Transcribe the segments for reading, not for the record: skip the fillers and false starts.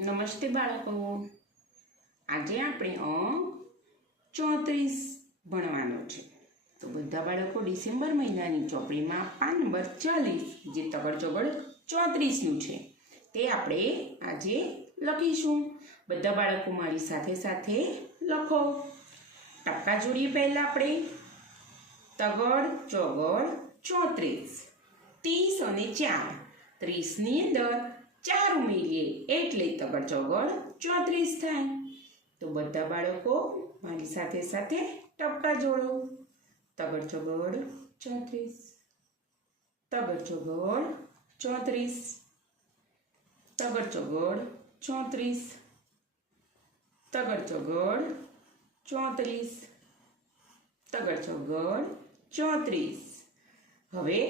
નમસ્તે બાળકો, આજે આપણે અંક 34 ભણવાનો છે. તો બધા બાળકો ડિસેમ્બર મહિનાની ચોપડીમાં પાન નંબર 40 જે તગડ ચોગડ 34નું છે તે આપણે આજે લખીશું. બધા બાળકો મારી સાથે સાથે લખો. ટપકા જોડીએ પહેલા આપણે તગડ ચોગડ 34, 30 અને 4, 30ની અંદર 4 ઉમેરીએ એટલે તગડ ચોગડ 34 થાય. તો બધા બાળકો મારી સાથે સાથે ટપકા જોડો. તગડ ચોગડ 34, તગડ ચોગડ 34, તગડ ચોગડ 34, તગડ ચોગડ 34, તગડ ચોગડ 34. હવે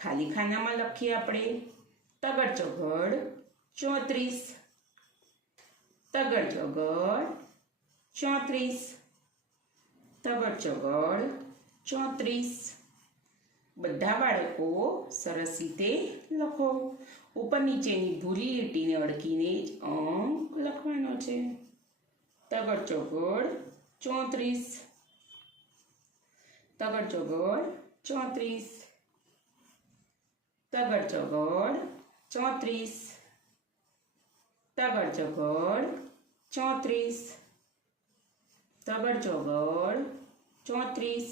ખાલી ખાનામાં લખીએ આપણે તગડ ચોગડ 34, તગડ ચોગડ 34, તગડ ચોગડ 34. બધા બાળકો સરસ રીતે લખો. ઉપર નીચેની ભૂરી લીટીને અડકીને જ અંક લખવાનો છે. તગડ ચોગડ 34, તગડ ચોગડ 34, તગડ ચોગડ 34, તગડ ચોગડ 34, તગડ ચોગડ 34,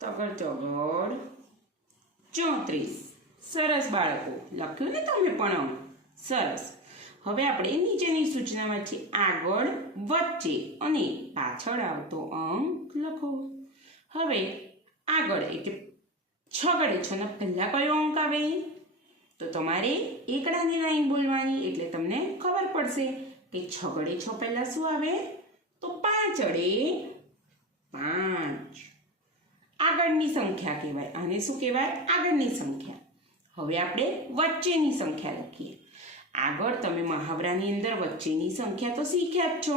તગડ ચોગડ 34. સરસ બાળકો, લખ્યું ને તમે પણ? સરસ. હવે આપણે નીચેની સૂચનામાં છે આગળ, વચ્ચે અને પાછળ આવતો અંક લખો. હવે આગળ એટલે છગડે છ ને પહેલા કયો અંક આવે? તો તમારે એકડાની લાઈન બોલવાની એટલે તમને ખબર પડશે કે છગડે છ પહેલા શું આવે? તો પાંચડે 5 આગળની સંખ્યા કહેવાય. આને શું કહેવાય? આગળની સંખ્યા. હવે આપણે વચ્ચેની સંખ્યા લખીએ. આગળ તમે મહાવરાની અંદર વચ્ચેની સંખ્યા તો શીખ્યા જ છો.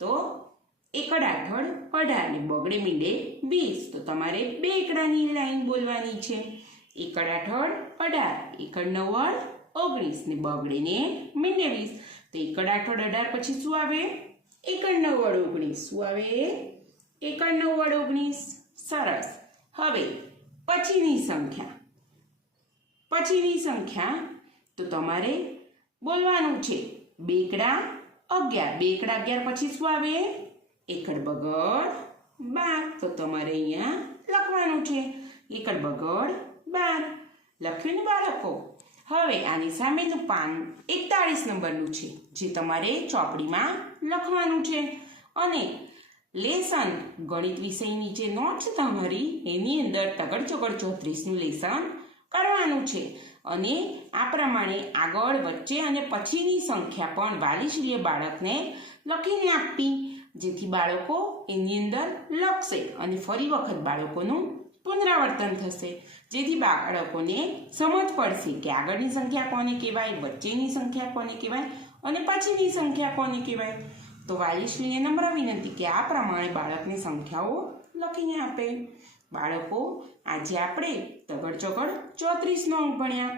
તો એકડ આઠડ 18 ને બગડે મીંડે 20. તો તમારે બે એકડાની લાઈન બોલવાની છે. એકડ આઠડ 18, એકડ નવ્વડ 19 ને બગડે ને મીંડે 20. તો એકડ આઠડ 18 પછી શું આવે? એકડ નવ્વડ 19. શું આવે? એકડ નવ્વડ 19. સરસ. હવે પછીની સંખ્યા તો તમારે બોલવાનું છે બે એકડા 11. બે એકડા 11 પછી શું આવે? એકડ બગડ 12. તો તમારે અહીંયા લખવાનું છે એકડ બગડ 12. લખ્યું ને બાળકો? હવે આની સામેનું પાન 41 નંબરનું છે જે તમારે ચોપડીમાં લખવાનું છે. અને લેસન ગણિત વિષયની જે નોટ છે તમારી એની અંદર તગડ ચોગડ 34નું લેસન કરવાનું છે. અને આ પ્રમાણે આગળ, વચ્ચે અને પછીની સંખ્યા પણ વાલીશ્રીએ બાળકને લખીને આપી, જેથી બાળકો એની અંદર લખશે અને ફરી વખત બાળકોનું પુનરાવર્તન થશે, જેથી બાળકોને સમજ પડશે કે આગળની સંખ્યા કોને કહેવાય, વચ્ચેની સંખ્યા કોને કહેવાય અને પછીની સંખ્યા કોને કહેવાય. તો વાલીશ્રીને નમ્ર વિનંતી કે આ પ્રમાણે બાળકને સંખ્યાઓ લખીને આપે. બાળકો, આજે આપણે તગડ ચોગડ 34નો અંક ભણ્યા.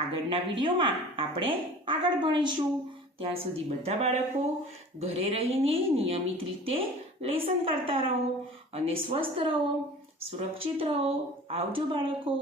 આગળના વિડીયોમાં આપણે આગળ ભણીશું. ત્યાં સુધી બધા બાળકો ઘરે રહીને નિયમિત રીતે લેસન કરતા રહો અને સ્વસ્થ રહો, સુરક્ષિત રહો. આવજો બાળકો.